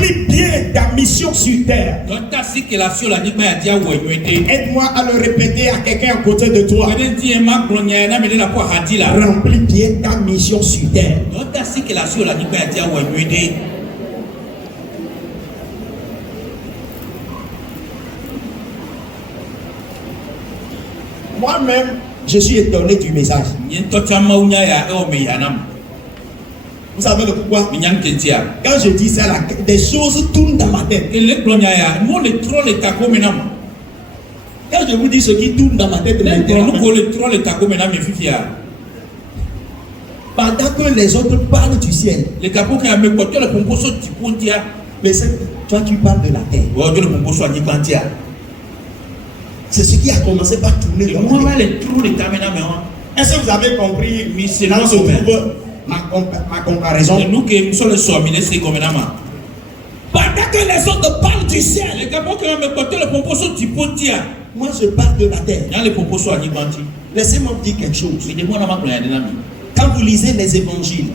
Remplis bien ta mission sur terre. Aide-moi à le répéter à quelqu'un à côté de toi. Remplis bien ta mission sur terre. Moi-même, je suis étonné du message. Vous savez le pourquoi? Quand je dis ça, des choses tournent dans ma tête. Quand je vous dis ce qui tourne dans ma tête, pendant que les autres parlent du ciel, mais toi tu parles de la terre. C'est ce qui a commencé par tourner dans ma tête. Est-ce que vous avez compris ma comparaison? Pendant que les autres parlent du ciel, moi je parle de la terre. Laissez-moi dire quelque chose. Quand vous lisez les évangiles,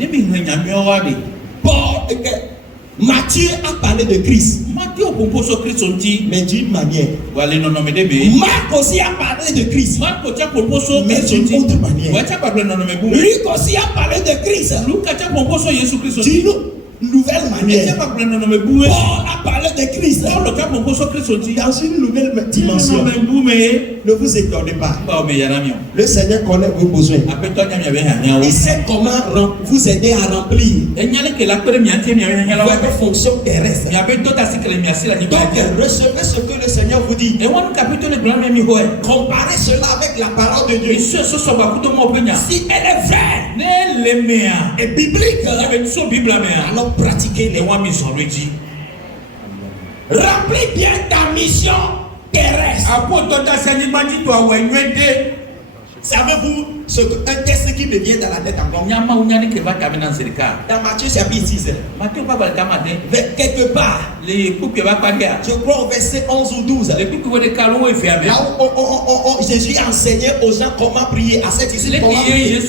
Matthieu a parlé de Christ, mais d'une manière. Marc aussi a parlé de Christ, mais d'une autre manière. Luc aussi a parlé de Christ, d'une nouvelle manière. Paul a parlé de Christ dans une nouvelle dimension. Ne vous étonnez pas. Le Seigneur connaît vos besoins. Il sait comment vous aider à remplir votre fonction terrestre. Donc recevez ce que le Seigneur vous dit. Comparez cela avec la parole de Dieu. Si elle est vraie et biblique, alors pratiquez-les. Remplis bien ta mission terrestre. Savez-vous un texte qui me vient dans la tête encore? Dans Matthieu chapitre 6. Quelque part, je crois au verset 11 ou 12. Là où Jésus enseignait aux gens comment prier, à cette disciples comment prier.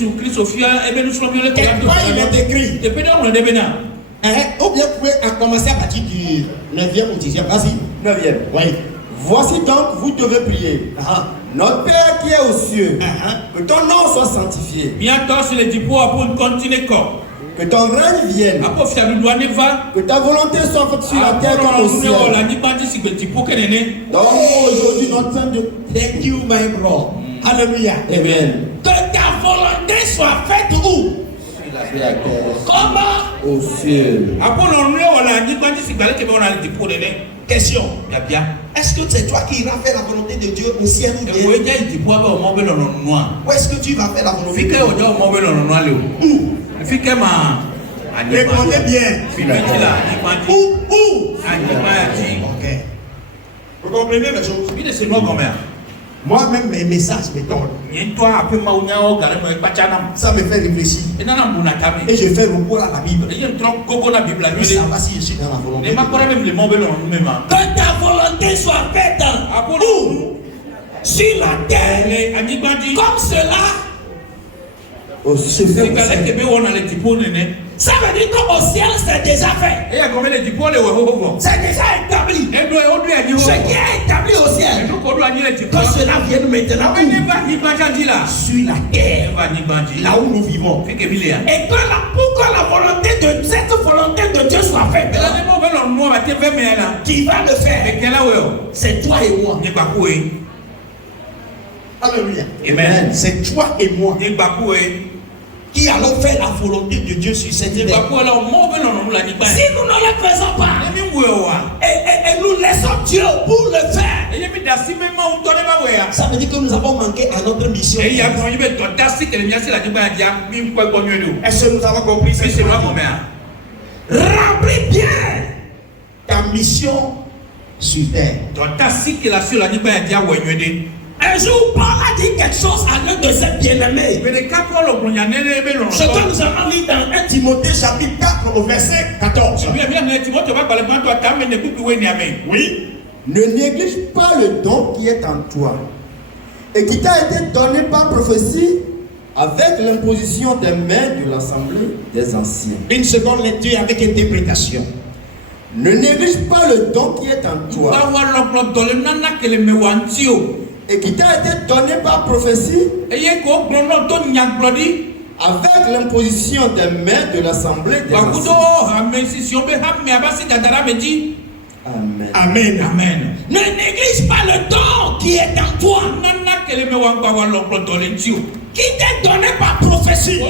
Quelque part il est écrit. Ou bien vous pouvez commencer à partir du 9e ou 10e. Vas-y. 9e. Oui. Voici donc, vous devez prier. Notre Père qui est aux cieux, que ton nom soit sanctifié. Que ton règne vienne. Que ta volonté soit faite sur la terre comme au ciel. Donc aujourd'hui notre pain de... Thank you, my bro. Alléluia. Amen. Que ta volonté soit faite où? Comment? Au ciel. Question. Est-ce que c'est toi qui iras faire la volonté de Dieu au ciel ou bien? Où est-ce que tu vas faire la volonté de Dieu? Où? Répondez bien. Où? Ok. Vous comprenez les choses? Moi-même, mes messages m'étonnent. Ça me fait réfléchir. Et je fais recours à la Bible. Je savoir si je suis dans la volonté. Que ta volonté soit faite où? Sur la terre. Comme cela. Ça veut dire qu'au ciel c'est déjà fait. C'est déjà établi. Ce qui est établi au ciel, que cela vienne maintenant sur la terre, là où nous vivons. Et que pour que la volonté de cette volonté de Dieu soit faite, qui va le faire? C'est toi et moi. Alléluia. Amen. C'est toi et moi qui allons faire la volonté de Dieu sur cette terre. Si nous ne le faisons pas et nous laissons Dieu pour le faire, ça veut dire que nous avons manqué à notre mission. Est-ce que nous avons compris ça? Remplis bien ta mission sur terre. Un jour, Paul a dit quelque chose à l'un de ses bien-aimés. Ce que nous avons lu dans 1 Timothée chapitre 4 au verset 14. Oui. Ne néglige pas le don qui est en toi et qui t'a été donné par prophétie avec l'imposition des mains de l'assemblée des anciens. Une seconde lecture avec interprétation. Ne néglige pas le don qui est en toi et qui t'a été donné par prophétie avec l'imposition des mains de l'assemblée des anciens. Amen. Amen. Amen. Ne néglige pas le don qui est en toi, qui t'est donné par prophétie,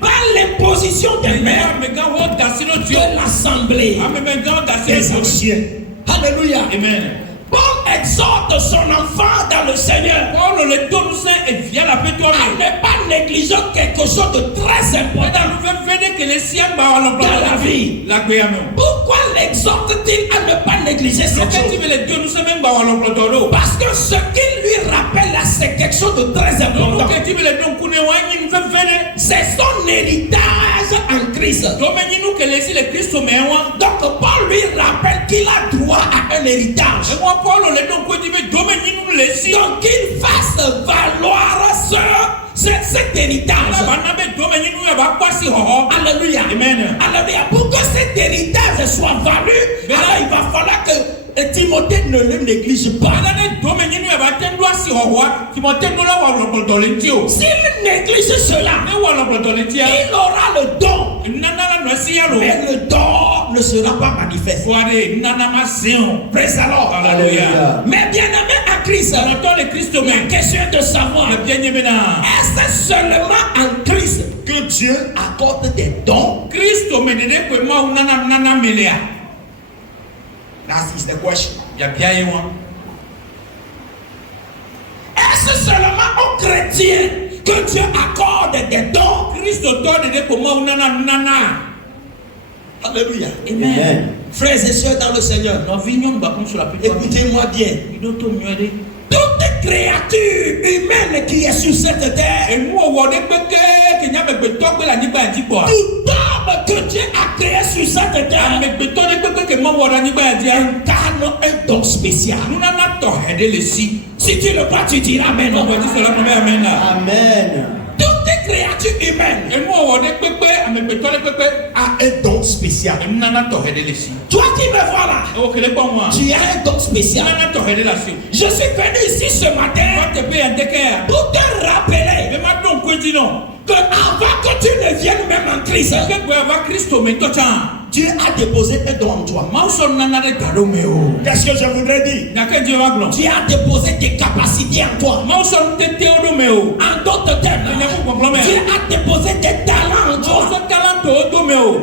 par l'imposition des mains de l'assemblée des anciens. Alléluia. Amen. Paul exhorte son enfant dans le Seigneur à ne pas négliger quelque chose de très important dans la vie. Pourquoi l'exhorte-t-il à ne pas négliger cette chose? Parce que ce qu'il lui rappelle là, c'est quelque chose de très important. C'est son héritage en Christ. Donc Paul lui rappelle qu'il a droit à un héritage. Donc qu'il fasse valoir cet héritage. Alléluia. Amen. Alléluia. Pour que cet héritage soit valu, alors il va falloir que Timothée ne le néglige pas. S'il néglige cela, il aura le don, mais le don ne sera pas manifeste. Praise the Lord. Alléluia. Mais bien aimé à Christ, la question est de savoir, est-ce seulement en Christ que Dieu accorde des dons? That is the question. Est-ce seulement aux chrétiens que Dieu accorde des dons? Alléluia. Amen. Frères et sœurs dans le Seigneur, écoutez-moi bien. Toute créature humaine qui est sur cette terre, tout homme que Dieu a créé sur cette terre, incarne un don spécial. Si tu le crois, tu diras Amen. Amen. Toute créature humaine a un don spécial. Toi qui me vois là, tu as un don spécial. Je suis venu ici ce matin pour te rappeler que avant que tu ne viennes même en Christ, Dieu a déposé un don en toi. Qu'est-ce que je voudrais dire? Dieu a déposé des capacités en toi. En d'autres termes, Dieu a déposé des talents en toi.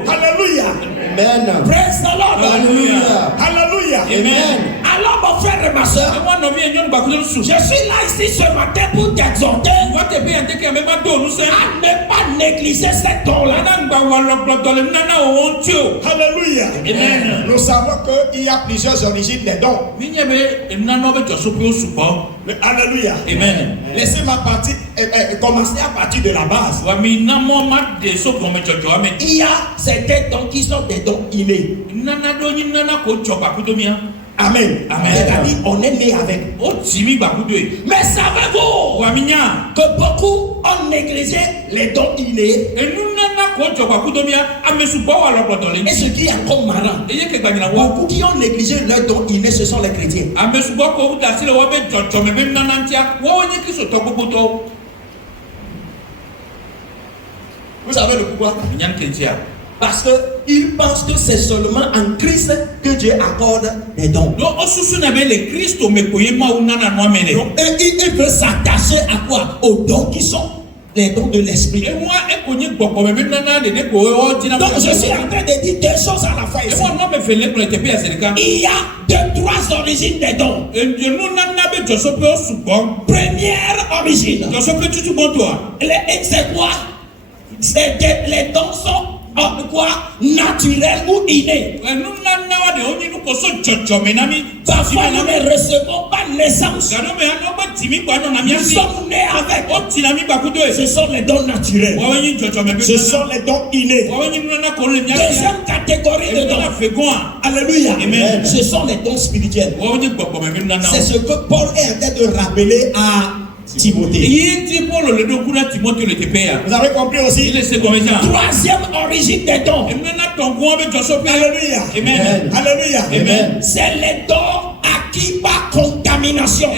Alléluia. Amen. Praise the Lord. Alléluia. Alléluia. Amen. Alors mon frère et ma soeur, je suis là ici ce matin pour t'exhorter à ne pas négliger cet don-là. Alléluia. Amen. Nous savons qu'il y a plusieurs origines des dons. Alléluia. Amen. Laissez-moi commencer à partir de la base. Il y a certains dons qui sont des dons innés. Amen. C'est-à-dire on est né avec. Mais savez-vous que beaucoup ont négligé les dons innés? Et ce qui est encore marrant, beaucoup qui ont négligé leurs dons innés, ce sont les chrétiens. Vous savez le pourquoi? Parce qu'ils pensent que c'est seulement en Christ que Dieu accorde des dons. Donc, il veut s'attacher à quoi? Aux dons qui sont les dons de l'esprit. Donc, je suis en train de dire deux choses à la fois ici. Il y a trois origines des dons. Première origine. C'est quoi? C'est que les dons sont quoi? Naturel ou inné. Parfois nous ne recevons pas naissance. Nous sommes nés avec. Ce sont les dons naturels. Ce sont les dons innés. Deuxième catégorie de dons. Alléluia. Amen. Ce sont les dons spirituels. C'est ce que Paul est en train de rappeler à Timothée. Il dit Paul le dokuna Timothée le tepea. Vous avez compris aussi? Il est comme ça. Troisième origine des dons. Alléluia. Amen. Alléluia. Amen. C'est les dons acquis par contamination.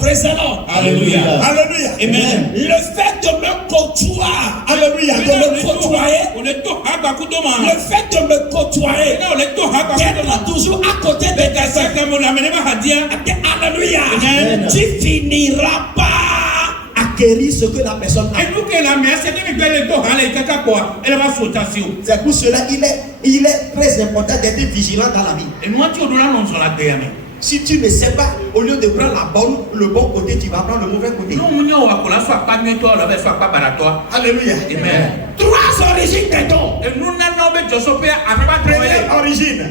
Praise the Lord. Alléluia. Alléluia. Amen. Le fait de me côtoyer, alléluia, de me côtoyer, le fait de me côtoyer, d'être toujours à côté de quelqu'un, alléluia, tu finiras par acquérir ce que la personne a. C'est pour cela il est très important d'être vigilant dans la vie. Si tu ne sais pas, au lieu de prendre le bon côté, tu vas prendre le mauvais côté. Alléluia. Amen. Trois origines des dons. Première origine,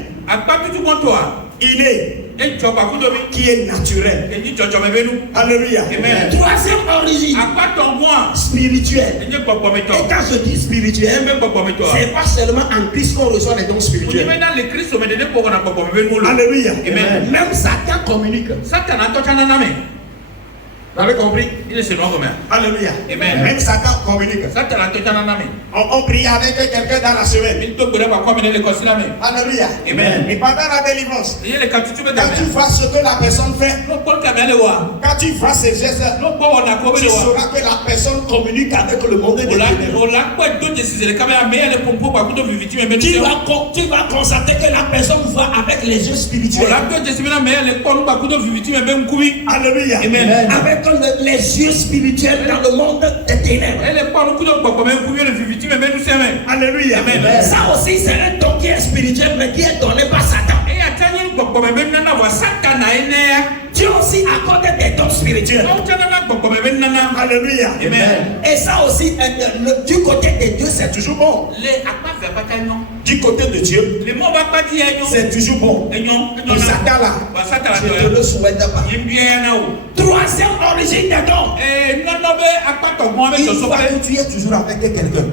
inné, qui est naturel. Alléluia. Amen. Troisième origine, spirituelle. Et quand je dis spirituel, c'est pas seulement en Christ qu'on reçoit les dons spirituels. Alléluia. Amen. Même Satan communique. Vous avez compris? Alléluia. Amen. Même Satan communique. On prie avec quelqu'un dans la semaine. Alléluia. Amen. Et pendant la délivrance, quand tu vois ce que la personne fait, quand tu vois ses gestes, tu sauras que la personne communique avec le monde des ténèbres. Tu vas constater que la personne voit avec les yeux spirituels. Alléluia. Amen. Avec les yeux spirituels dans le monde des ténèbres. Alléluia. Amen. Ça aussi, c'est un don qui est spirituel, mais qui est donné par Satan. Dieu aussi accorde des dons spirituels. Alléluia. Amen. Et ça aussi, du côté de Dieu, c'est toujours bon. Du côté de Dieu, c'est toujours bon. Pour Satan là, je ne le souhaite pas. Troisième origine des dons. Il faut que tu es toujours avec quelqu'un.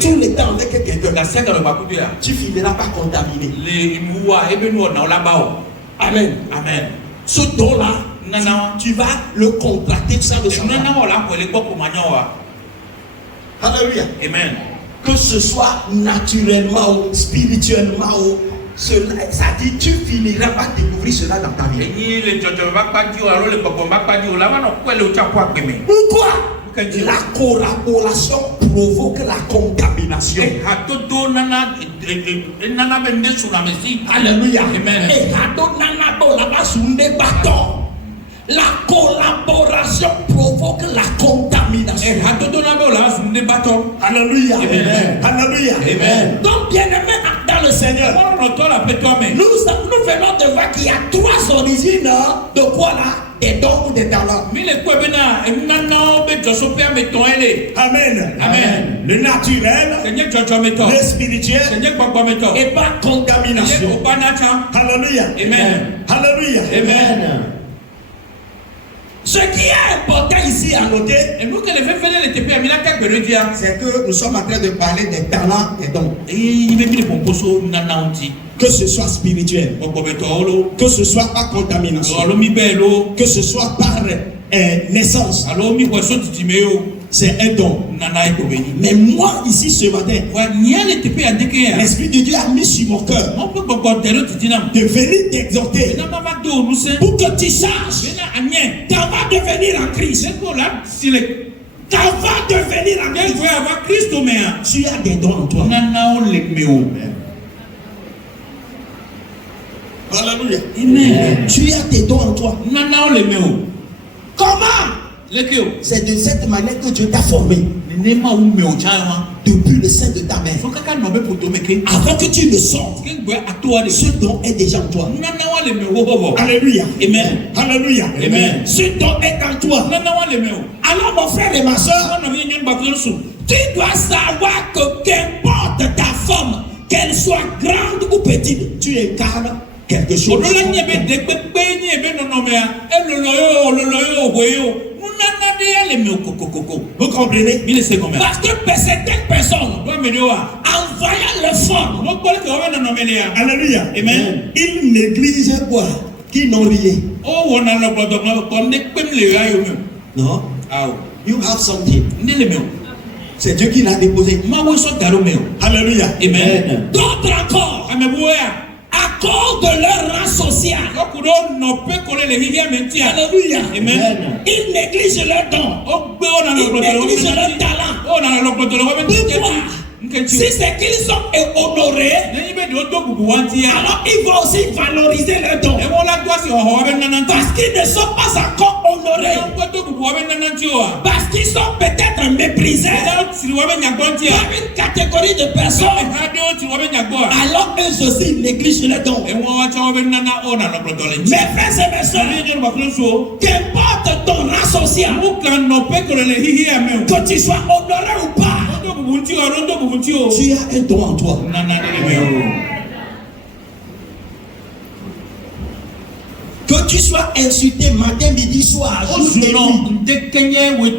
Tout le temps avec quelqu'un. Tu finiras pas contaminé. Amen. Amen. Ce don-là, tu vas le contracter sans le savoir. Alléluia. Amen. Que ce soit naturellement ou spirituellement, ça dit tu finiras par découvrir cela dans ta vie. Pourquoi? La collaboration provoque la contamination. Alléluia. Amen. La collaboration provoque la contamination. Alléluia. Amen. Alléluia. Amen. Donc, bien-aimé dans le Seigneur, nous venons de voir qu'il y a trois origines de quoi là? Des dons ou des talents. Amen. Amen. Le naturel, le spirituel et par contamination. Alléluia. Amen. Alléluia. Amen. Ce qui est important ici à noter, c'est que nous sommes en train de parler des talents et dons. Que ce soit spirituel, que ce soit par contamination, que ce soit par naissance, c'est un don. Mais moi ici ce matin, l'Esprit de Dieu a mis sur mon cœur de venir t'exhorter pour que tu saches qu'avant de venir en Christ, tu as des dons en toi. Alléluia. Amen. Tu as des dons en toi. Comment? C'est de cette manière que Dieu t'a formé. Depuis le sein de ta mère. Avant que tu le sortes, ce don est déjà en toi. Alléluia. Amen. Alléluia. Amen. Ce don est en toi. Alors mon frère et ma soeur, tu dois savoir que qu'importe ta forme, qu'elle soit grande ou petite, tu incarnes quelque chose. Vous comprenez? Parce que certaines personnes, en voyant le forme, alléluia, Amen. ils négligent quoi? qui n'ont rien. Oh, on a le droit de Non. You have something. Amen. C'est Dieu qui l'a déposé. Alléluia. Amen. D'autres encore, à cause de leur rang social, Alléluia. Amen. ils négligent leurs dons, ils négligent leur talent. Pourquoi? Si c'est qu'ils sont honorés, alors ils vont aussi valoriser leurs dons. Parce qu'ils ne sont pas encore honorés. Parce qu'ils sont peut-être méprisés par une catégorie de personnes. Alors eux aussi négligent leurs dons. Mes frères et mes sœurs, qu'importe ton rang social, que tu sois honoré ou pas, tu as un don en toi. Que tu sois insulté matin, midi, soir, jour et nuit,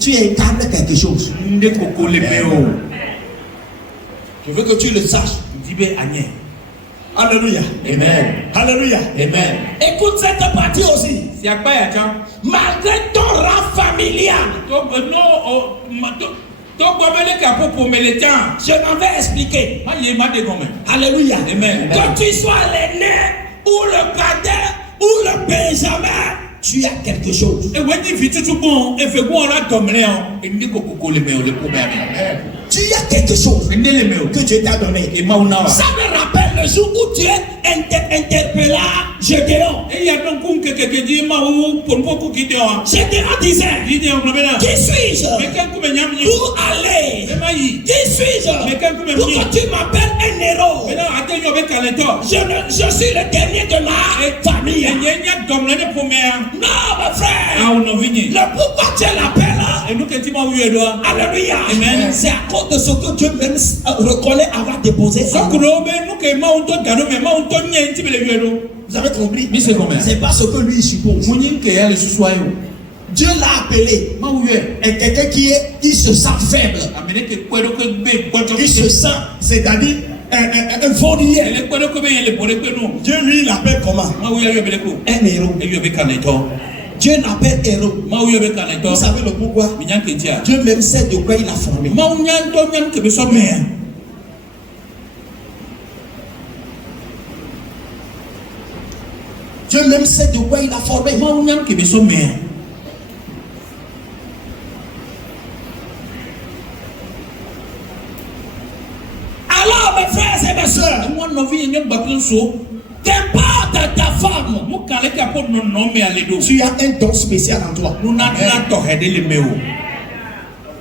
tu incarnes quelque chose. Je veux que tu le saches. Alléluia. Amen. Alléluia. Amen. Écoute cette partie aussi. Malgré ton rang familial, je m'en vais expliquer. Alléluia. Amen. Que tu sois l'aîné ou le cadet ou le benjamin, tu as quelque chose. Tu as quelque chose que Dieu t'a donné. Ça me rappelle le jour où Dieu interpella Gédéon. Gédéon disait, qui suis-je pour aller? Qui suis-je pour que tu m'appelles un héros? Je suis le dernier de ma famille. Non, mon frère. Le pourquoi Dieu l'appelle? Alléluia. C'est à cause de ce que Dieu même reconnaît avoir déposé. Vous avez compris? C'est pas ce que lui suppose. Dieu l'a appelé. Et quelqu'un qui se sent faible. Qui se sent, c'est-à-dire un vaudien. Dieu lui l'appelle comment? Un héros. Dieu l'appelle héros. Vous savez le pourquoi? Dieu même sait de quoi il a formé. Dieu même sait de quoi il a formé. Alors mes frères et mes soeurs, qu'importe ta femme, tu as un don spécial en toi.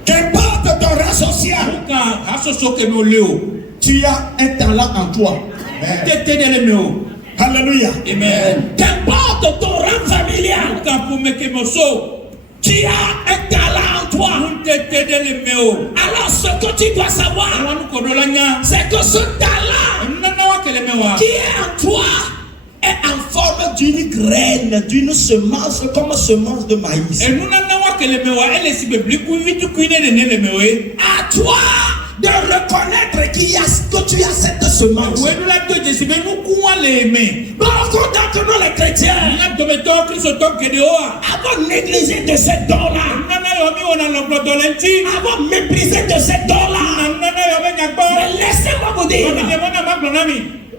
Qu'importe ton rang social, tu as un talent en toi. Alléluia. Amen. Qu'importe ton rang familial, tu as un talent en toi. Alors ce que tu dois savoir, c'est que ce talent qui est en toi est en forme d'une graine, d'une semence, comme semence de maïs. À toi de reconnaître que tu as cette semence. Beaucoup d'entre nous les chrétiens avons négligé de cette don-là, avons méprisé de cette don-là. Mais laissez-moi vous dire,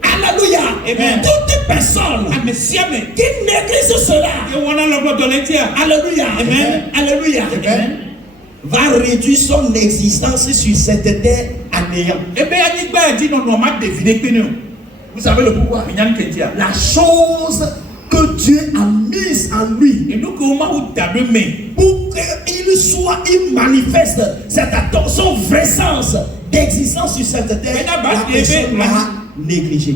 alléluia, Amen. toute personne qui néglige cela, alléluia, Amen. alléluia, Amen. va réduire son existence sur cette terre à néant. Vous savez le pourquoi? La chose que Dieu a mise en lui pour qu'il soit, il manifeste son vrai sens d'existence sur cette terre, la personne l'a négligé.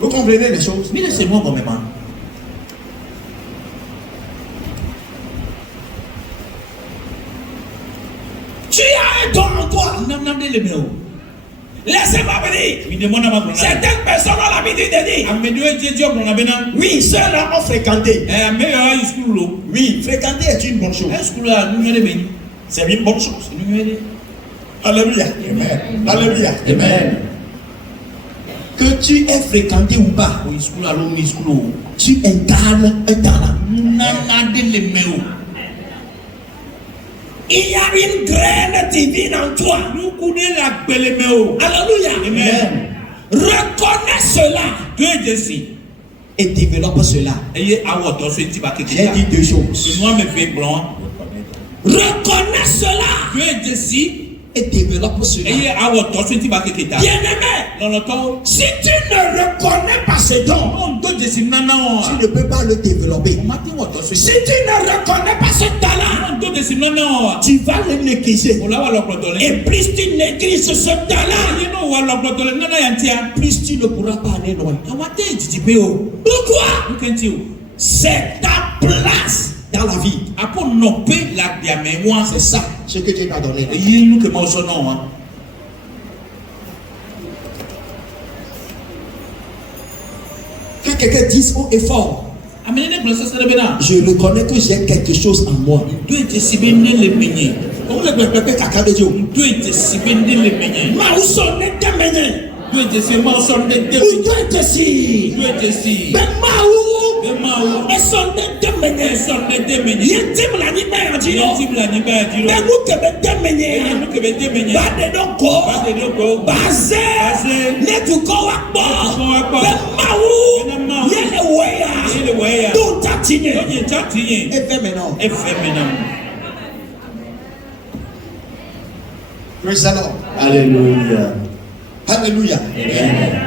Vous comprenez les choses? Tu as un don en toi. Laissez-moi vous dire. Certaines personnes ont l'habitude de dire, oui, ceux-là ont fréquenté. Oui, fréquenter est une bonne chose. C'est une bonne chose. Alléluia. Amen. Alléluia. Amen. Que tu aies fréquenté ou pas, tu incarnes un talent. Il y a une graine divine en toi. Alléluia. Amen. Reconnais cela. Et développe cela. J'ai dit deux choses. Reconnais cela. Et développe cela. Bien-aimé, si tu ne reconnais pas ce don, tu ne peux pas le développer. Si tu ne reconnais pas ce talent, tu vas le négliger. et plus tu négliges ce talent, Plus tu ne pourras pas aller loin. pourquoi? C'est ta place Dans la vie. C'est ça ce que Dieu t'a donné. Que quelqu'un dise haut et fort, je reconnais que j'ai quelque chose en moi. Et fait maintenant. Praise the Lord. Alléluia. Alléluia. Amen.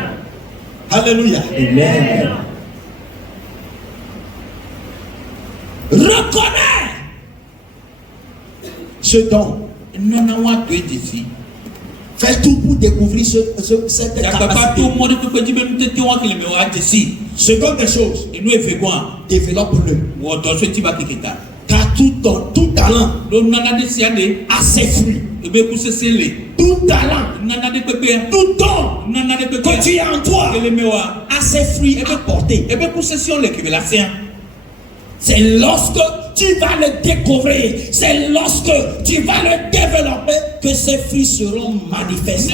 Alléluia. Amen. Reconnais ce don. Fais tout pour découvrir cette capacité. Seconde des choses, développe-le. Car tout talent a ses fruits. Tout talent, tout don que tu as en toi a ses fruits à porter. C'est lorsque tu vas le découvrir, c'est lorsque tu vas le développer que ces fruits seront manifestés.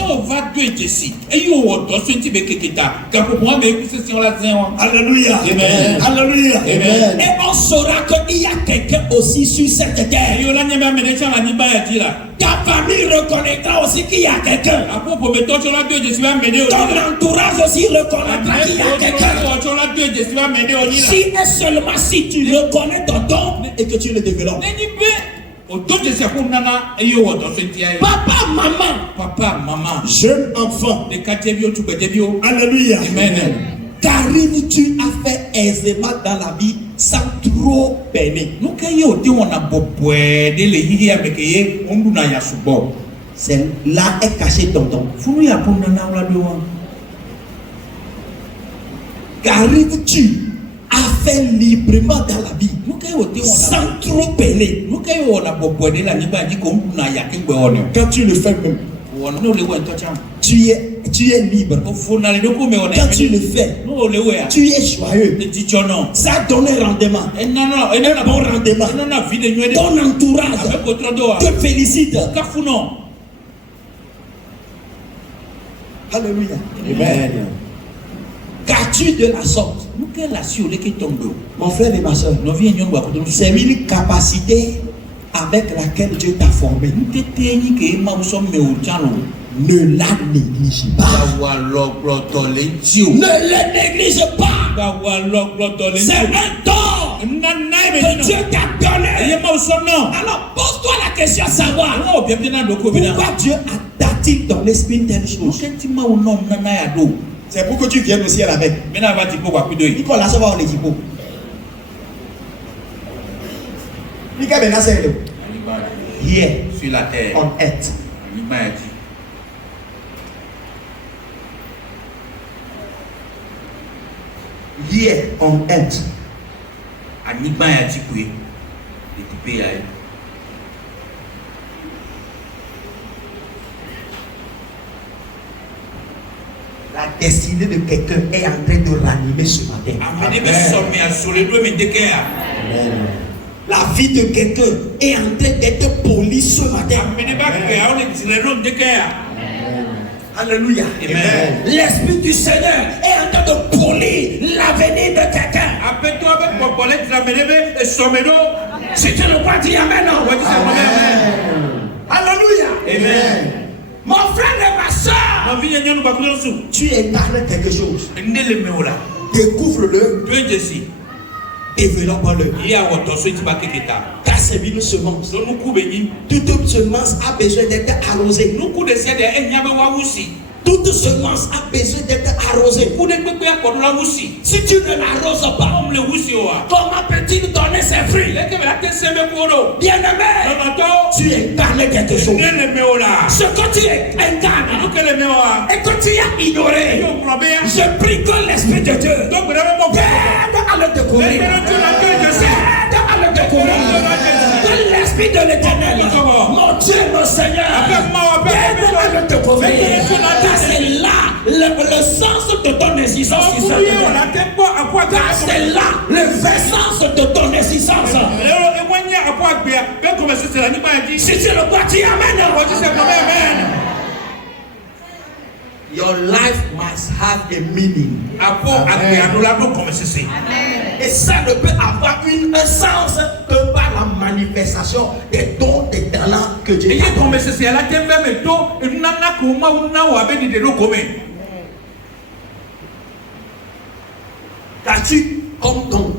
Alléluia. Amen. Alléluia. Amen. et on saura qu'il y a quelqu'un aussi sur cette terre. Ta famille reconnaîtra aussi qu'il y a quelqu'un. Ton entourage aussi reconnaîtra qu'il y a quelqu'un. Si et seulement si tu reconnais ton don Et que tu le développes. Papa, maman, Jeune enfant. Alléluia. Amen. Qu'arrives-tu à faire aisément dans la vie sans trop peiner? C'est là est caché ton don. Qu'arrives-tu à faire librement dans la vie sans trop peiner? Quand tu le fais même, tu es libre. Quand tu le fais, tu es joyeux. Ça donne un rendement. Un bon rendement. Ton entourage te félicite. Alléluia. Amen. Qu'as-tu de la sorte? Mon frère et ma soeur, c'est une capacité avec laquelle Dieu t'a formé. Ne la néglige pas. Ne le néglige pas. C'est un don que Dieu t'a donné. Alors pose-toi la question à savoir pourquoi Dieu t'a-t-il donné une telle chose? C'est pour que tu viennes au ciel avec. Il faut la savoir les hippos. Here sur la terre, on earth. Here on earth. La destinée de quelqu'un est en train de ranimer ce matin. Amen. La vie de quelqu'un est en train d'être polie ce matin. Alléluia. Amen. L'Esprit du Seigneur est en train de polir l'avenir de quelqu'un. Si tu le crois, dis Amen. Alléluia. Amen. Mon frère et ma soeur, tu incarnes quelque chose. Découvre-le. Développe-le. Car c'est une semence. Toute semence a besoin d'être arrosée. Toute semence a besoin d'être arrosée. Si tu ne l'arroses pas, comment peux-tu donner ses fruits? Bien-aimé, tu incarnes quelque chose. Ce que tu incarnes et que tu as ignoré, je prie que l'Esprit de Dieu t'aide à le découvrir. T'aide à le découvrir. Que l'Esprit de l'Éternel, mon Dieu, mon Seigneur, t'aide à le découvrir. C'est là le sens de ton existence. C'est là le vrai sens de ton existence. Si tu le vois, dis Amen. Your life must have a meaning. Et ça ne peut avoir un sens que par la manifestation des dons, des talents que Dieu a donnés. Qu'as-tu comme don?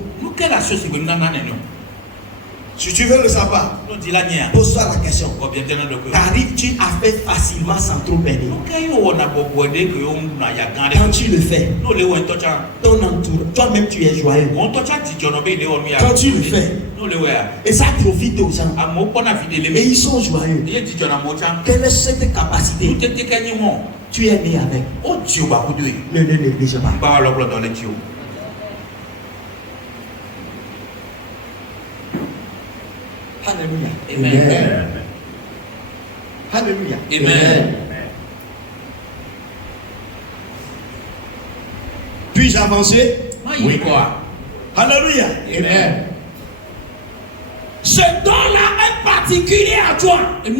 Si tu veux le savoir, pose-toi la question. T'arrives-tu à faire facilement sans trop peiner? Quand tu le fais, ton entourage, toi-même tu es joyeux. Quand tu le fais, et ça profite aux gens, et ils sont joyeux. Quelle est cette capacité? Tu es né avec. Ne le néglige pas. Alléluia. Amen. Alléluia. Amen. Puis-je avancer? Oui. Alléluia. Amen. Ce don-là est particulier à toi. Je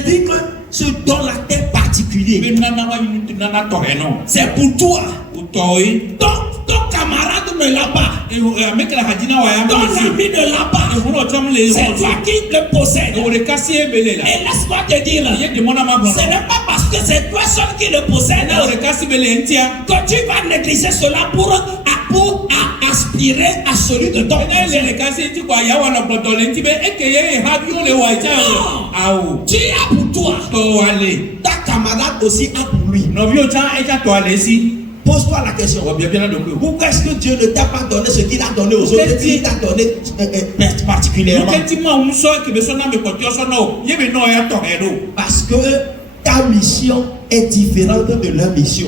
dis que ce don-là est particulier. C'est pour toi. Ton camarade ne l'a pas. Ton ami ne l'a pas. C'est toi qui le possèdes. Et laisse-moi te dire, ce n'est pas parce que c'est toi seul qui le possède que tu vas négliger cela pour aspirer à celui de ton cousin. Non, tu as pour toi. Ta camarade aussi a pour lui. Pose-toi la question. Pourquoi est-ce que Dieu ne t'a pas donné ce qu'il a donné aux autres? Il t'a donné particulièrement. Parce que ta mission est différente de leur mission.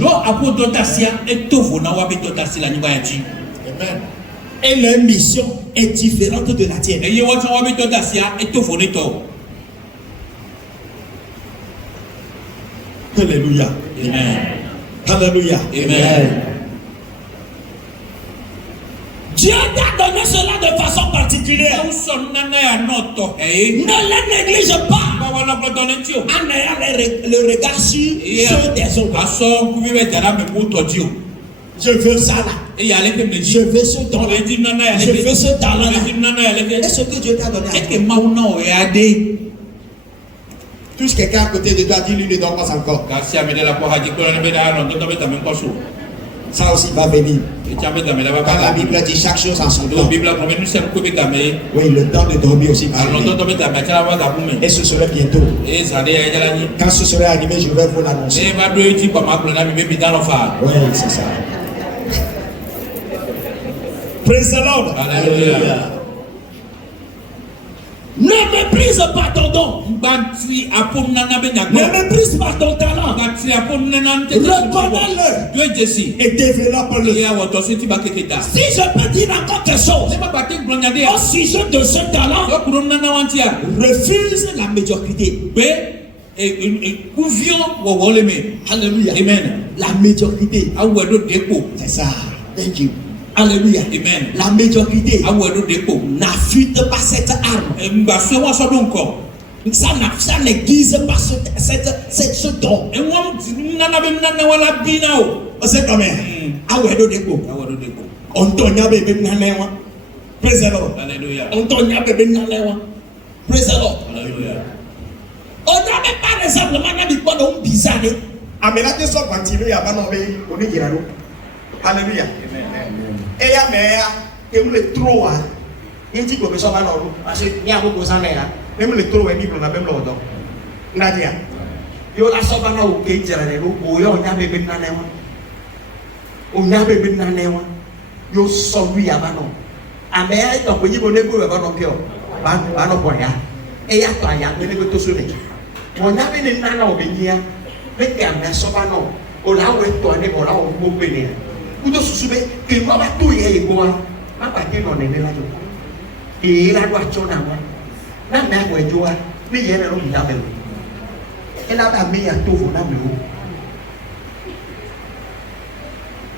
Et leur mission est différente de la tienne. Alléluia. Amen. Alléluia. Amen. Dieu t'a donné cela de façon particulière. Ne les néglige pas. En ayant le regard sur ceux des autres. Je veux ça là. Je veux ce don là. Je veux ce talent là. Est-ce que Dieu t'a donné à toi? Touche quelqu'un à côté de toi, dis-lui ne dors pas encore. Ça aussi va venir. Quand la Bible dit chaque chose en son temps. Oui, le temps de dormir aussi va venir. Et ce serait bientôt. Quand ce serait arrivé, je vais vous l'annoncer. Oui, c'est ça. Praise the Lord. Alléluia. Ne méprise pas ton don. Ne méprise pas ton talent. Reconnais-le et développe-le. Si je peux dire encore quelque chose au sujet de ce talent, refuse la médiocrité. Alléluia. Amen. La médiocrité. C'est ça. Thank you. Alléluia. Amen. La médiocrité Awedo n'affûte pas cette arme. Ça n'aiguise pas ce don. C'est comme Awedo Deko. On tourne bébé Nanewa. Praise the Lord. Alléluia. On tourne bébé Nanewa. Praise the Lord. Alléluia. On n'avait pas exemple, on a pas de bizarre. Amelate so continue ya bana obe oni girano. Hallelujah. Amen. Eya meya ke mu le troa. Inti go be so bana olu. Ase ni akoko san ya. Même le troa ni na même lodo. Nadia. Yo la so bana o ke jara ne lo o yo nya be be na newa. O nya be be na newa. Yo so wi ya bana. Ameya to ko yibo ne go be bana ke o. Bana boya. Eya to aya ne go to so ne. Mo nya be ne na na o be nya. Make a mess of an old. All I went to a neighbor of Mobile. Who does Sube came over 2 years ago? I came on a little. He had what you know. Not that way you are. Me and a room double. And I may have 2 for number.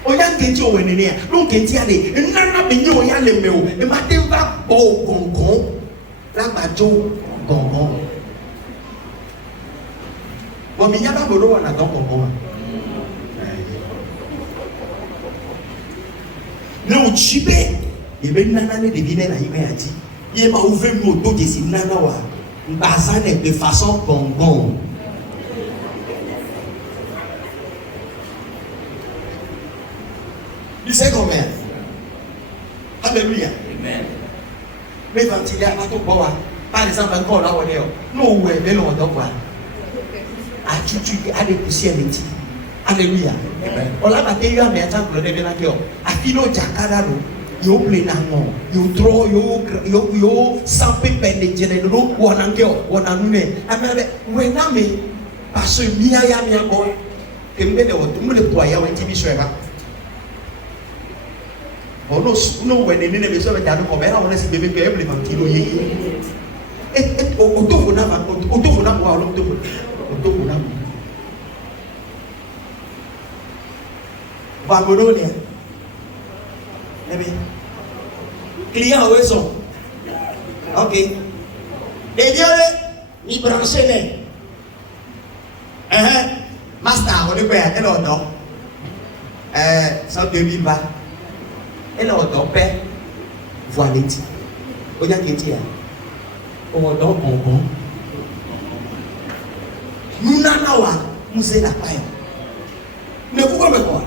Oh, young get you in here. Look at Yanni. And none of you, Yanni Mill. And my dear bow gone. Like my Joe gone. Well, me never go on a dog or no, chibe. Even Nana de Vina, I imagine. Ye m'a ouvert mon dos des Nanawa. Bazane de façon bonbon. Tu sais comment? Alléluia. Amen. Mais quand il y a pas tout bon, par exemple, encore là, on est. Non, ouais, mais l'on doit voir. Attitude à des poussières. Alléluia. On l'a battu, il y a un exemple de l'événement. A Fino Jacadaro, you play now, you throw, you sample pénétrer le lot, ou en anglais, ou en anglais. When I mean, parce que Mia Yamia boy, et me le poya, ou TV Shema. Oh no, when they never saw that, on a see baby implement kilo ye. Et au tour n'a pas, au tour n'a pas, au tour n'a pas. Babylone. Client où sont? Ok. Et Dieu, il branche les. Master, on est prêt à quel ordre? Ça 2000 bas. Et l'ordre paix. Voilà. On y a qui dit. On ordre bonbon. Nous n'anawa, nous c'est la paille. Ne vous comprenez pas?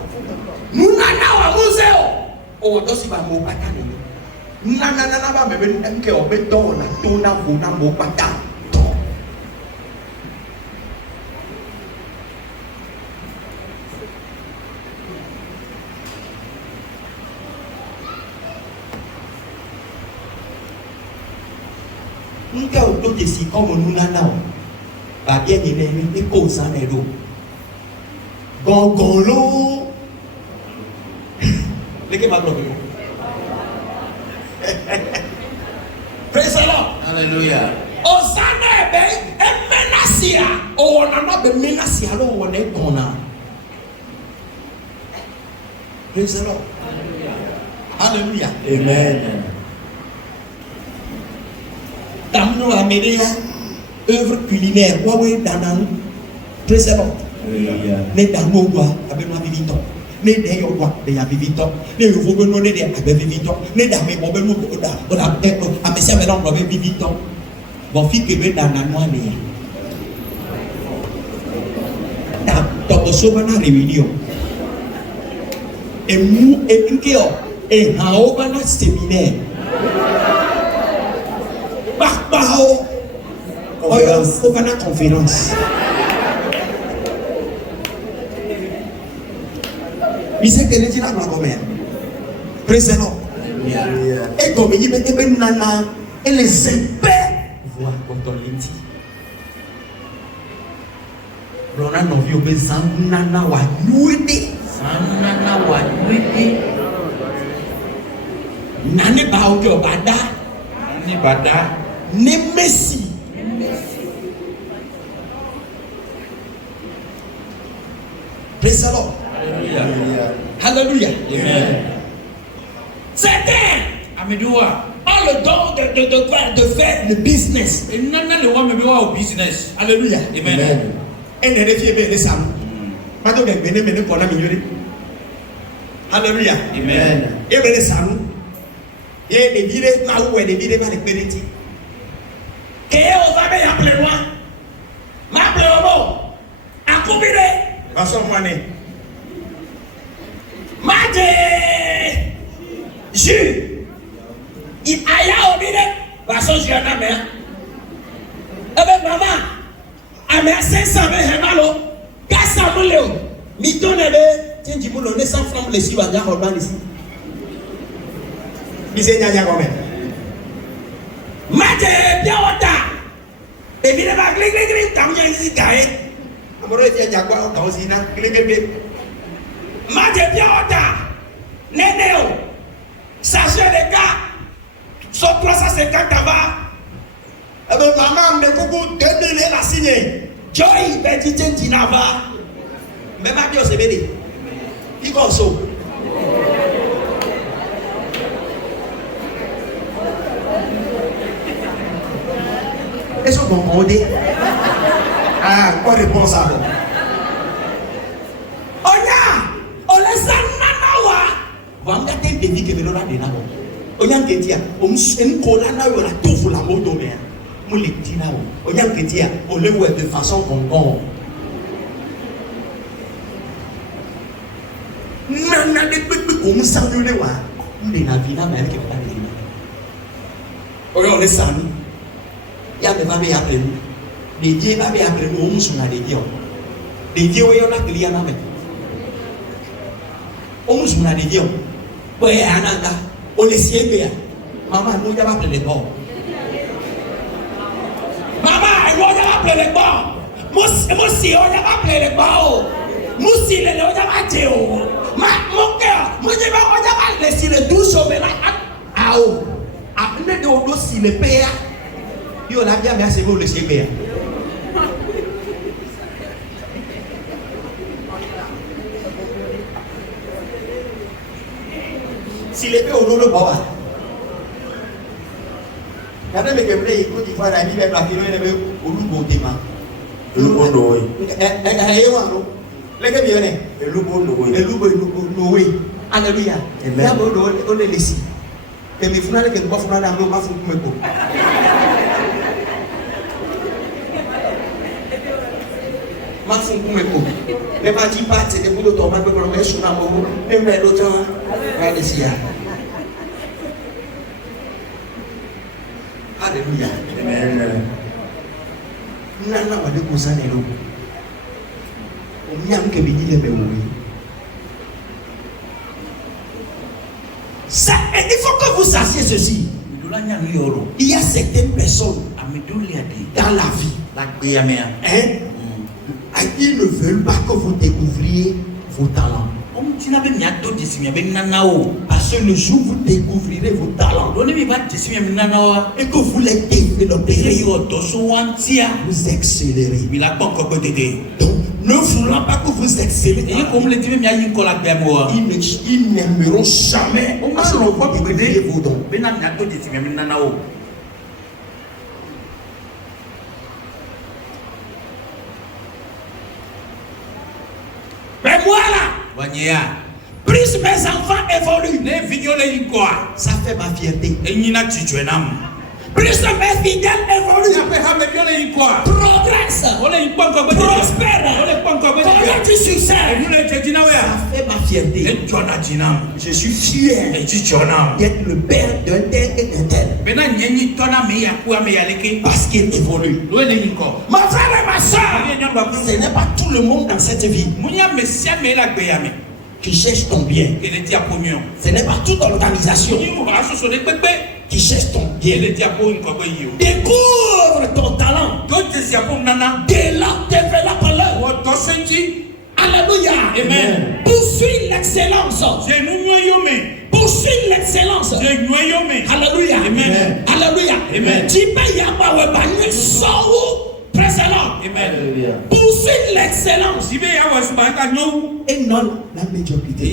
Nous n'anawa, nous c'est. On doit s'y va mon patin. Nanana ba mebe nke obedo na tona bona mo pata to. Nka odo desi comme nous nana. Ba bien aimé ni ko san ero. Gongolo. Leke ma bloqué. Praise the Lord. Hallelujah. Osana ebe emenasia. O na no be menasia lo wona gona. Praise the Lord. Hallelujah. Amen. Tamno amédéa œuvre culinaire quoi oui danan. Praise the Lord. Hallelujah. Ne dano doa abema vivito. Ne de yo doa de ya vivito. Ne yo vogo no ne de abe vivito. Ne da me bobe no da. Oda amesia me don bobe vivito. Bon fi que be danan no ne. Da to so bana réunion. Et mu et nkeo et hao bana séminaire. Bakbao. Conférence. Au bana conférence. Il sait que les gens n'ont pas Praise the Lord. Et comme il y a des nana et les épais voient quand on les dit. L'on a vu au besoin nana wa nuité. Nana wa nuité. Nane ba au bada. Ni bada. Ne messi. Praise the Lord. Hallelujah. Hallelujah. Amen. Certains Amedoa. ont le don de faire le business. Nana le wa me wa business. Alléluia. Amen. Et ne refie pas de ça. Pas de venir pour la mignonne. Alléluia. Amen. Et bien de ça. Et les villes, là où les villes vont les pénétrer. Que on va bien appeler loin. M'appeler au mot. À combiner. Passons moi né. Mate. Jus. Il aya au milieu. Passons je na mère. Eh ben maman. A mère 500 000 malo. 400 000 euros. Mi donne le. Tiens du boulot. On est 100 francs les suivre à Orban ici. Bisé nyanya comme. Mate bien wata. Et bien va gling tam nya ici kae. Amoro ti nyagwa o ka o sina gling. Mate bien wata. Nénéo. Sachez les gars. Son 350 tabac. Eh ben maman me coucou 2000 la signé. Joy petit tinava. Mais ma bio c'est béni. Il va so. Est-ce qu'on comprend? Ah, quoi réponse à vous? Oya, olesa nanawa. Vanga te devi que velora de nabo. Oya ngetia, en kola na yo la tofu la moto me. Mo le tina o. Oya ngetia, o le we de façon gongon. Nana de pepe comme ça yo le wa. Mle na vina ma ke pa de. Oya on est sami. Ya me va be après nous. Les dieux va be après nous, on suna de dieux. Les dieux yo na clia na me. On suna de dieux. Ouais ananga. On les siébea. Maman nous ya va appeler les bords. Maman, on va appeler les bords. Moussi, on va appeler les bords. Moussi, on va appeler. Mon cœur, moi je vais on va laisser le douche au ménage. Ah oh. Après de on si le père. Yo la bien merci pour le siébea. Si les pères au le bois. Quand même que vous écoute il faut la vie avec la fille elle au loup tema. Loup no oui. Les gars bien Le loup no oui. le loup oui. Alléluia. Amen. Ya bo on les laisse. Et mes frères que pas frères dans ma fou me ko. Ma fou me ko. Les partis partent de boulot tomber pour le mettre sur la moto. Et mais l'autre allez y. Alléluia. Amen. Nana wa de kozane lo. O nyam ke bi ni le be wo. Ça, il faut que vous sachiez ceci. Il y a certaines personnes dans la vie, hein, ils ne veulent pas que vous découvriez vos talents. Parce que le jour où vous découvrirez vos talents et que vous les développerez, vous accélérez. Donc, ne voulant pas que vous excellez, ils n'aimeront jamais à ce que vous découvriez vos dons. Mais voilà, plus mes enfants évoluent, ça fait ma fierté. Plus mes fidèles évoluent, progressent, prospèrent, connaissent du succès. Ça fait ma fierté. Je suis fier d'être le père d'un tel et d'un tel. Parce qu'il évolue. Ma frère et ma soeur, ce n'est pas tout le monde dans cette vie qui cherche ton bien. Ce n'est pas toute organisation qui cherche ton bien. Découvre ton talent. Développe-le. Alléluia. Amen. Poursuis l'excellence. Poursuis l'excellence. Alléluia. Amen. Alléluia. Amen. Tu peux y avoir un sort précédent. Amen. Poursuis l'excellence. Et non la médiocrité.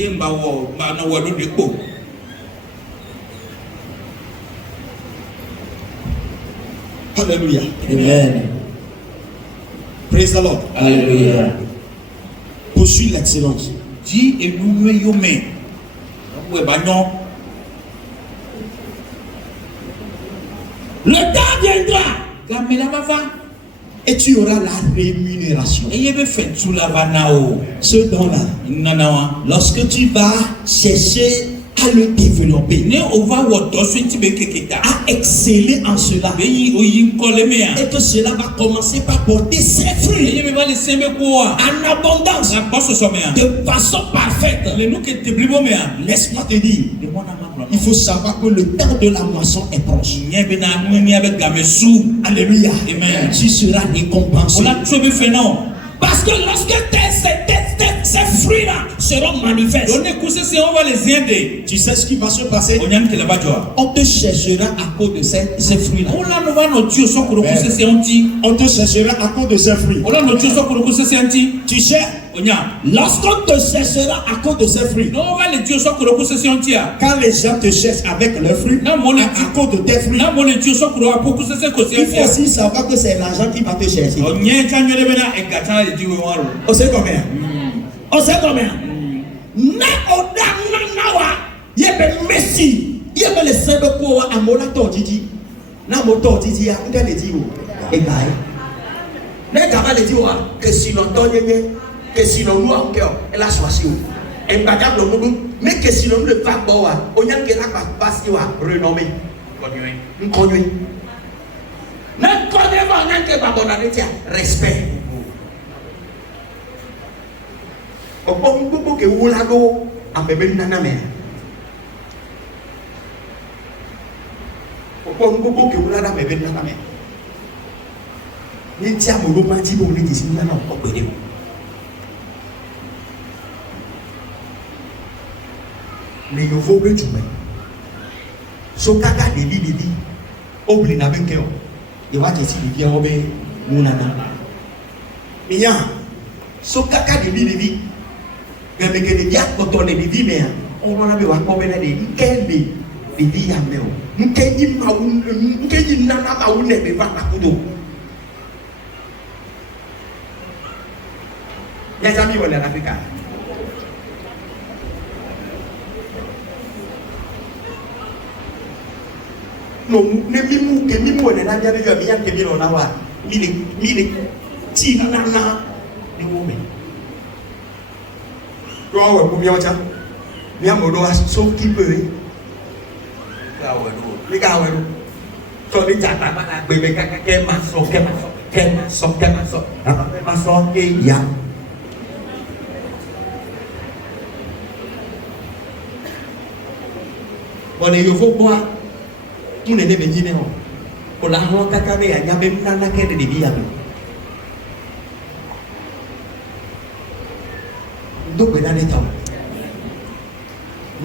Alléluia. Amen. Praise the Lord. Alléluia. Poursuis l'excellence. Dis et nous yomé. Ouais, bah non. Le temps viendra. Et tu auras la rémunération. Et il y a fait tout la vanao. Ce don-là, Nanawa. lorsque tu vas chercher à le développer, Ne ova woto swinti be keketa. à exceller en cela, Beyi oyin kolemea. et que cela va commencer par porter ses fruits Ye me va le sembe kwa. en abondance, Na bosso somea. de façon parfaite. Le nou ke te blibo mea. Laisse-moi te dire, De mona makro. il faut savoir que le temps de la moisson est proche. Nye be na muni avec gamesu. Alléluia. Amen. Tu seras récompensé. Ola tsobe feno. Parce que lorsque ces fruits-là seront manifestes, Donne kuse se on va les aider. Tu sais ce qui va se passer? Onyan ke la bajoa. On te cherchera à cause de ces fruits-là. Ola no va no tio so kuro kuse se onti. On te cherchera à cause de ces fruits. Ola no tio so kuro kuse se onti. Tu sais, Onya. lorsqu'on te cherchera à cause de ces fruits, No va le tio so kuro kuse se onti a. quand les gens te cherchent avec leurs fruits, Na mo le à cause de tes fruits, Na mo le tio so kuro apo kuse se ko se il faut onti. aussi savoir que c'est l'argent qui va te chercher. Onye kanyo de bena e gata le diwe waro. On sait combien? on sait combien? Na oda nawa. Yebe Messi, yebe le sembe kwa amola tordidi. Na mo tordidi ya nga le diwo. E gai. Na gaba le diwa que si l'on yenye, que si l'on nous encore, elle a choisi. En bagab le mugu, mais que si l'on ne va pas, on y a que la passe wa renommé. Nkonyoy. Na konye va nanke babona de tia respect. Opo mbubu ke wulado ambebe nana me. Opo mbubu ke wulada ambebe nana me. Ni tia mo lo ma ti bo ni ti sin nana opede. Mais il faut que tu me. So kaka debi obli na benke o. E wa tesi bi o be munana. Miya. So kaka debi gebe ke debi akoto ne debi me a. O na be wa ko be na de nkende debi ya me o. Nkenyi ma wu nkenyi nana ma wu ne be va takudo. Ya jami wala Afrika. No ne mimu ke mimu ne na jabe yo mi yan ke mi no na wa mi ti na ni wo me do awe ku mi o cha mi amodo wa so ki pe ka we do mi ka we do so ni jata ma na gbe ke ma so ke ya bon yo fo boa mune ne be jine ho ko la ho kaka be ya nyabe nana ke de bi ya do be na de taw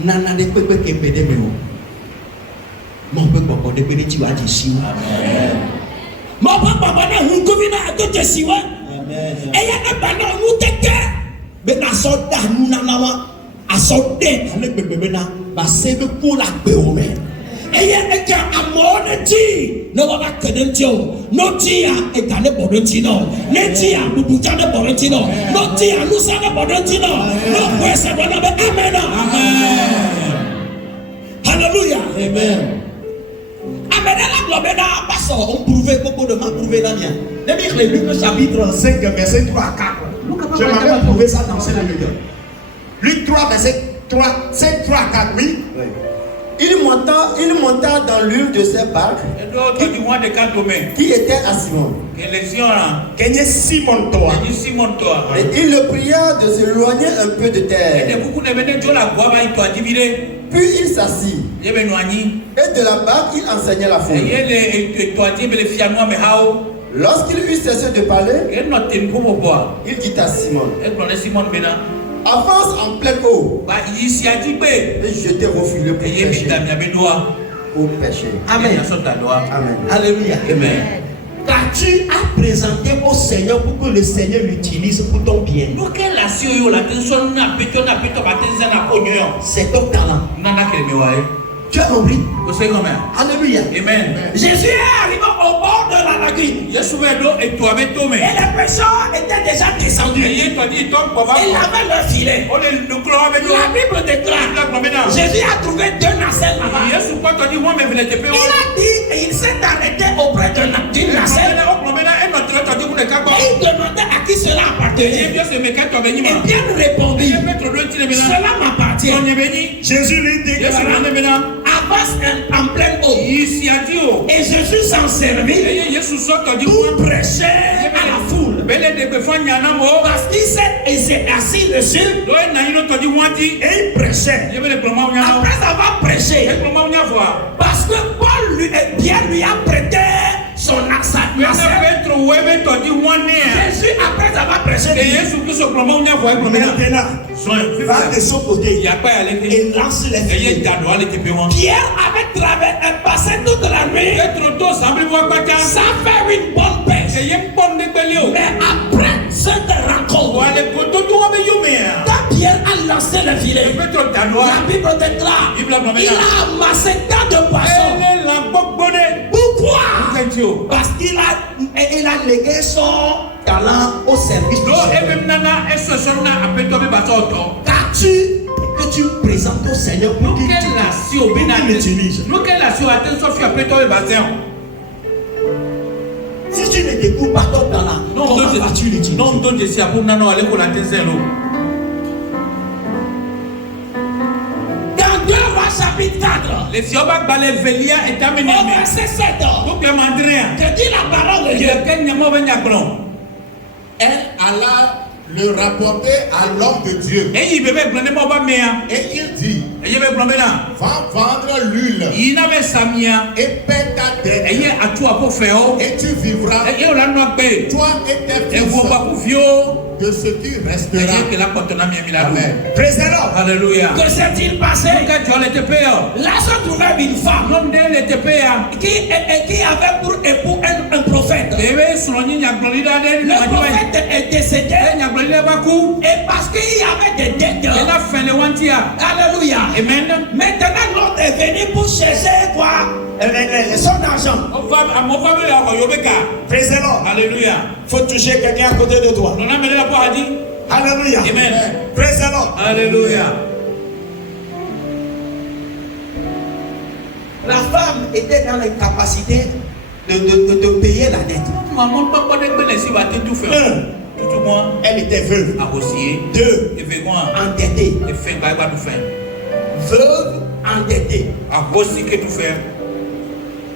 nana de pepe ke be de me ho mo pe popo de pe de ti wa ti si Amen. Mo papa na hu ko bi na to je si wa. amen E ya na ba na hu tete. be na so da nana wa aso de ale be na ba se be ko la gbe o me Eya eka amone ti no wa kede ti o no ti ya eka ne bodo ti no ne ti ya bubuja ne bodo ti no no ti ya lusa ne bodo ti no no kwese do na be amen amen hallelujah amen amen la globe na paso on prouvait beaucoup de m'a prouvé la mienne. Dès que les Luc chapitre 5 verset 3 à 4. Je m'avais prouvé ça dans cette Luc. Luc 3 verset 3 5 3 à 4 oui. Il monta dans l'une de ses barques Et d'autres du moins de quatre domaines. qui était à Simon. Que les gens là. Kenye Simon toi. Ni Simon toi. Et il le pria de s'éloigner un peu de Et de terre. beaucoup ne venaient de la bois, il t'a divisé. Puis il s'assit. Il y noigni. Et de la barque, il enseignait la Et foule. il t'a dit, mais les filles à moi, mais how? Lorsqu'il eut cessé de parler, Et nous t'es pour boire. il dit à Simon, Et qu'on est Simon Bena. avance en pleine eau Bah, il s'y a dit, mais. et jetez vos filets pour Et il y a mis pêcher. ta benoît. Pour pêcher. Amen. Amen. Alléluia. Amen. Qu'as-tu à présenter au Seigneur pour que le Seigneur l'utilise pour ton bien? Donc, la sio, la tension, n'a pas C'est ton talent. Tu as compris? Vous savez comment? Alléluia. Amen. Jésus est arrivé au bord de l'abîme. Et les pécheurs étaient déjà descendus. Ils avaient leur filet. La Bible déclare, Jésus a trouvé 2 nacelles là-bas. Il a dit, et il s'est arrêté auprès d'une nacelle. Et il demandait à qui cela appartenait. Et bien répondu, cela m'appartient. Jésus lui déclara, avance en pleine eau. Et Jésus s'en servit pour prêcher à la foule. Parce qu'il s'est assis dessus et il prêchait. Après avoir prêché, parce que Paul lui a prêté son accent. Jésus, après avoir prêché, va de son côté et lance les filets. Pierre avait passé toute la nuit sans faire une bonne pêche. Mais après cette rencontre, quand Pierre a lancé le filet, la Bible déclare il a amassé tant de poissons. Pourquoi? Parce qu'il a légué son talent au service de Dieu. Car que tu présentes au Seigneur pour qu'il l'utilise. Si tu ne découvres pas ton talent, comment vas-tu l'utiliser? Dans 2 Rois chapitre 4, au verset 7, que dit la parole de Dieu. Elle alla le rapporter à l'homme de Dieu. Et il dit, va vendre l'huile et paie ta dette et tu vivras, toi et tes fils, de ce qui restera. Amen. Praise the Lord. Alléluia. Que s'est-il passé? Là se trouvait une femme qui avait pour époux un prophète. Le prophète est décédé et parce qu'il y avait des dettes. Alléluia. Amen. Maintenant l'autre est venu pour chercher quoi? Son argent. Praise the Lord. Alléluia. Faut toucher quelqu'un à côté de toi. Alléluia. Amen. Praise the Lord. Alléluia. La femme était dans l'incapacité de payer la dette. Elle était veuve. 2, endettée. Veuve, endettée.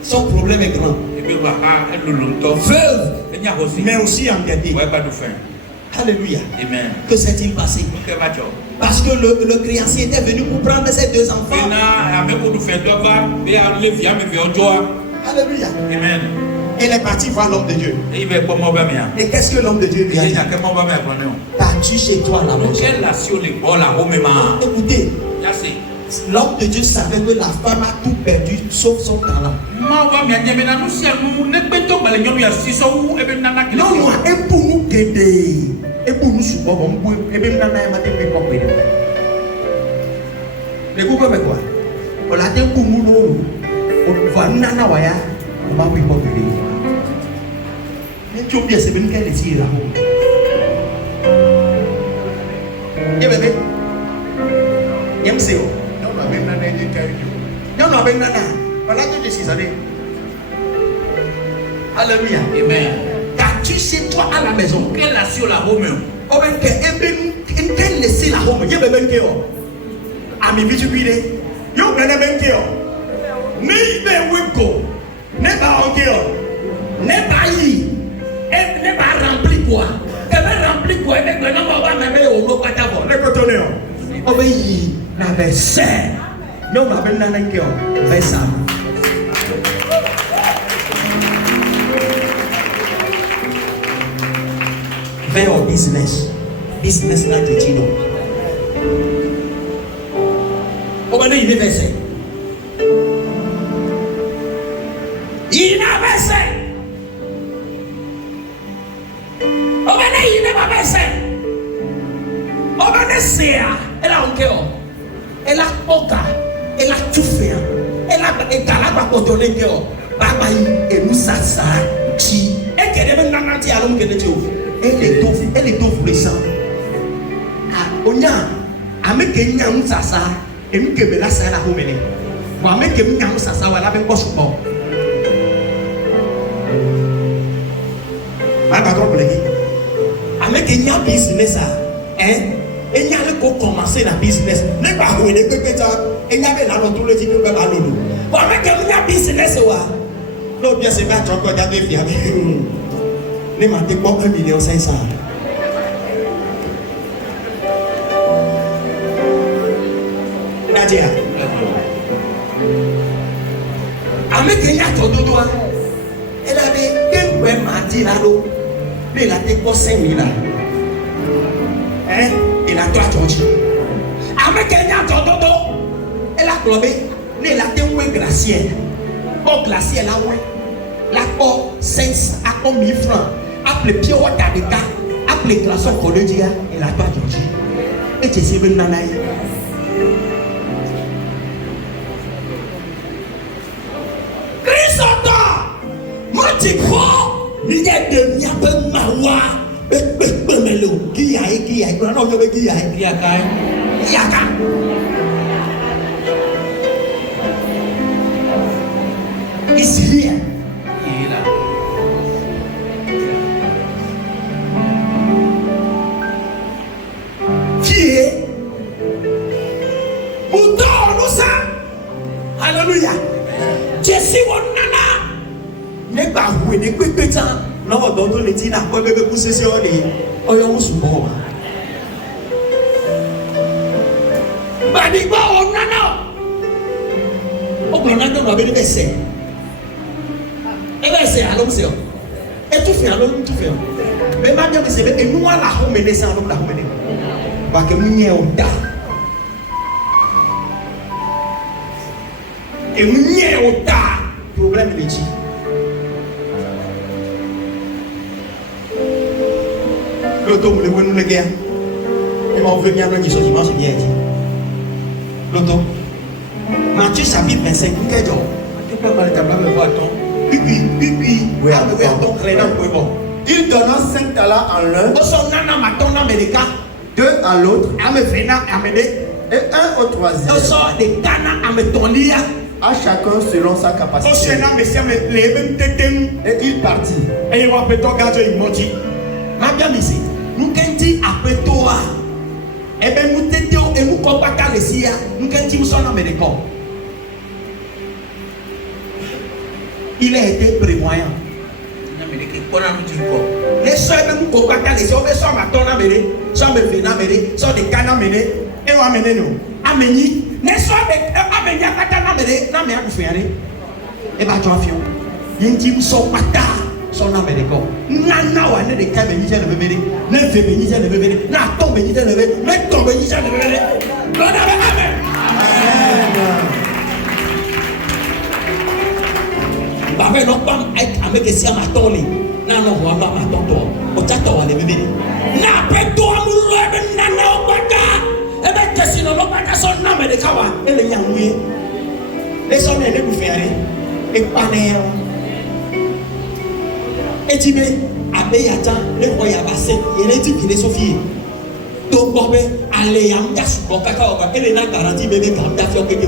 Son problème est grand. Veuve, mais aussi endettée. Alléluia. Amen. Que s'est-il passé? Parce que le créancier était venu pour prendre ses 2 enfants. Alléluia. Amen. Il est parti voir l'homme de Dieu. Et qu'est-ce que l'homme de Dieu lui a dit? T'as-tu chez toi la maison? Écoutez, l'homme de Dieu savait que la femme a tout perdu sauf son talent. Non, et pour nous aider, et pour nous supporter, et bien nous n'avons pas quoi. On l'a dit pour nous, on va nana waya, on va pas aider. Mais tu oublies, c'est bien qu'elle est ici là. Et bébé, MCO. Non, avec nana. Voilà que je suis allé. Alléluia. Amen. T'as-tu chez toi à la maison? Quelle assure la home? Oh ben quelle laisser la home? Y'a bébé qui est ami bitu bide. Yo bébé qui est. Ni be wiko. Ne ba onke. Ne ba yi. Ne ba rempli quoi? Ne ba rempli quoi? Ne ba non ba même au lo kwata bo. Ne ko tonne. Oh ben yi na be se. Non ma ben nana qui est. Vai ça. Vers au business là de Tino. On va dire il est versé. Il n'a versé. On va dire il n'est pas versé. On va dire c'est elle a un cœur. Elle a poca. Elle a tout fait. et galaba kotoné que baba et nous ça chi et que devait nanati à l'homme que de Dieu elle est tout fléchant ah onya ame que nya nous ça et nous que bela ça la homene moi ame que nya nous ça wala ben ko supo baba trop blé ame que nya business hein et nya le ko commencer la business ne pas où les pépéta et nya be la dans tout le dit que ba lolo moi ame que nya business wa l'autre bien c'est pas encore d'aller fier ne m'a dit pas 1,5 million. Nadia. Avec une autre de toi, elle avait un peu m'a dit là-haut, mais elle a été pour 5 000 ans. Hein? Elle a toi dit. Avec un autre de toi, elle a globé, elle a été un glacier. Au glacier là, ouais. La porte 5 à 1000 francs. Après le pied au Tabeka, après le glaçon qu'on le dit, et la toi dit. Et tu sais, ben nanaï. Christophe, moi tu crois, il y a de miabe mawa, melo, qui aille, non, je veux qui aille, yaka. It's here. Alléluia. Jésus mon nana. Ne pas jouer ne peut pas tant. Non, donc on le dit n'a pas bébé pousser sur les. Oh yon soubo. Badi ba on nana. O blona do ba be bese. E ba se alom se. E tu fait alom tu fait. Mais ma bien c'est et nous la homene ça alom la homene. Ba ke munye o da. Et n'y au tas problème de dit l'auto le bon le gars et on veut bien donner ce dimanche bien dit l'auto Matthieu chapitre 25 quel jour tu peux pas le tableau me voir ton pipi oui à ton crédit bon il donna 5 talents en l'un au son nana maton américain 2 à l'autre à me venir amener et 1 au troisième au sort des cana à me tourner à chacun selon sa capacité. Et il partit. Et il va peut-être garder une moitié. Ma bien ici, nous dit après toi. Et bien nous t'étions et nous combattons les siens. Nous dit nous sommes américains. Il a été prévoyant. Les soeurs nous combattons les siens. Nous sommes à ton américain. Nous sommes venus américains. Nous sommes des cannes américains. Et on amène nous. Améni. Les soeurs des américains. Na me akufere e ba jo afio yenti so pata so na america na wa ne de ka be ni je le bebere na fe be ni je le bebere na to be ni je le bebere na to be ni je le bebere lo na be amen ba be no pam ai ameke si ama to le na no ho ama ma to to o ta to wa le bebere na pe to amu lo be na na o pata e be tesi no lo pata so na america wa e le nyanwe. Les hommes ne vous faire et pas et tu veux abeyata le roya basse il est dit qu'il est sofié donc bobé allez amda sur kaka et les na garantie bébé comme da fio keke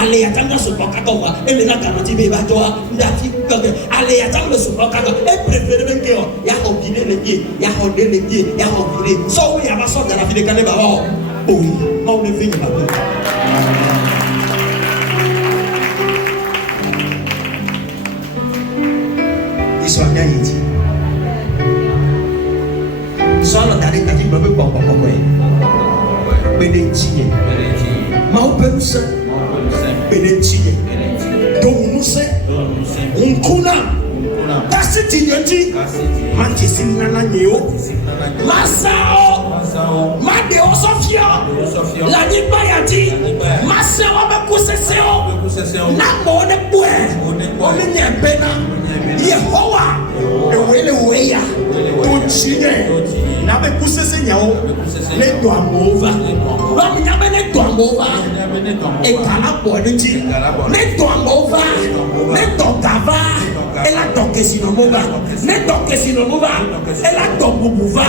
allez attendre sur kaka et les na garantie bébé toi ndafi allez attendre sur kaka et préférer même que ya obiner les pieds ya ronder les pieds ya obiner so oui aba so dans la vie de kaneba oh oui on ne vient pas. Soit bien dit. Soit le dernier petit peu pour bénédicter. Ma opense. Bénédicter. Donc nous c'est. On coule. Kasi tinyoti. Manchesi nana nyeo. Masao. Madeo Sofia. La nipa yati. Masao abakuseseo. Na mone bwe. Oni nyembena. Yehowa. Ewele weya. Tuchine. Na bekusese nyao. Le doa mova. Wa mnyabe le doa mova. Et kala boinuti. Ne ton mova. Ne ton kava. Elle a ton kesinova. Ne ton kesinova. Elle a ton boubouva.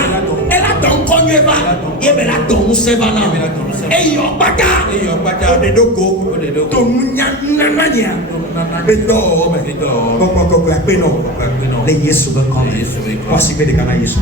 Elle a ton konyeva. Et elle a ton moussevana. Et yopaka. Odedoko. Ton nyananya. Beto. Koko peno. Le Yesu bekome. Wasi bedekana Yesu.